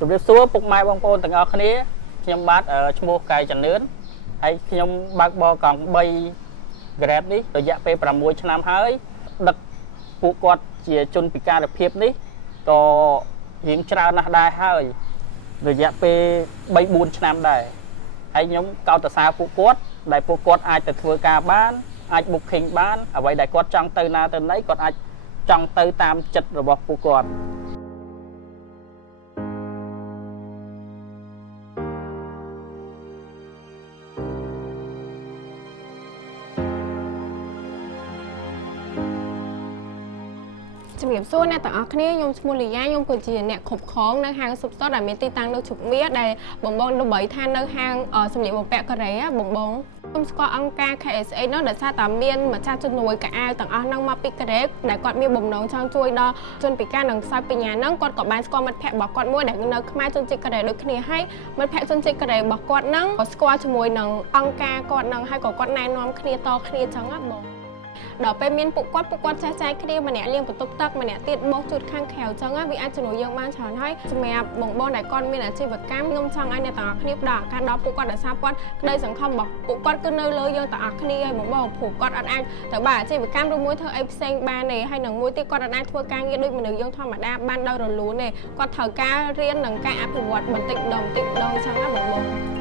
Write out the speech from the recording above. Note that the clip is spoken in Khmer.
ជម្រាបសួរពុកម៉ែបងប្អូនទាំងអស់គ្នាខ្ញុំបាទឈ្មោះកែចនឿនហើយខ្ញុំបើកបរកង់3 Grab នេះរយៈពេល6 ឆ្នាំហើយដឹកពួកគាត់ជាជនពិការភាពនេះក៏រៀងច្រើនណាស់ដែរហើយរយៈពេល3 4 ឆ្នាំដែរហើយខ្ញុំកោតសរសើរពួកគាត់ដែលពួកគាត់អាចទៅធ្វើការបានអាច booking បានអ្វីដែលគាត់ចង់ទៅណាទៅណីគាត់អាចចង់ទៅតាមចិត្តរបស់ពួកគាត់ ជំរាបសួរអ្នកទាំងអស់គ្នាខ្ញុំឈ្មោះលីយ៉ាខ្ញុំគឺជាអ្នកគ្រប់គ្រងនៅហាងស៊ុបសុតដែលមានទីតាំងនៅជុកមាសដែលបងបងដើម្បីថានៅហាងសម្លៀកបំពាក់កូរ៉េបងបងខ្ញុំស្គាល់អង្គការ KSA នោះដោយសារតែមានម្ចាស់ជំនួយកៅអៅទាំងអស់ហ្នឹងមកពីកូរ៉េដែលគាត់មានបំណងចង់ជួយដល់ជនពិការនិងខ្សោយបញ្ញាហ្នឹងគាត់ក៏បានស្គាល់មិត្តភ័ក្តិរបស់គាត់មួយដែលនៅខ្មែរជនជាតិកូរ៉េដូចគ្នាហើយមិត្តភ័ក្តិជនជាតិកូរ៉េរបស់គាត់ហ្នឹងក៏ស្គាល់ជាមួយនឹងអង្គការគាត់ហ្នឹងហើយក៏គាត់ណែនាំគ្នាតគ្នាចឹងណាបង ដល់ពេលមានពួកគាត់ចេះចែកគ្នាម្នាក់លាងបន្ទប់ទឹកម្នាក់ទៀតបោកជូតខាងក្រៅចឹងវាអាចជំនួយយើងបានច្រើនហើយសម្រាប់បងបងដែលគាត់មានអាជីវកម្មខ្ញុំចង់ឲ្យអ្នកទាំងអស់គ្នាផ្ដល់ឱកាសដល់ពួកគាត់ដោយសារគាត់ក្តីសង្ឃឹមរបស់ពួកគាត់គឺនៅលើយើងទាំងអស់គ្នាហើយបងព្រោះគាត់អត់អាចទៅបើអាជីវកម្មឬមួយធ្វើអីផ្សេងបានទេហើយនឹងមួយទៀតគាត់អាចធ្វើការងារដូចមនុស្សយើងធម្មតាបានដោយរលូនទេគាត់ត្រូវការរៀននិងការអភិវឌ្ឍបន្តិចម្ដងចឹងណាបង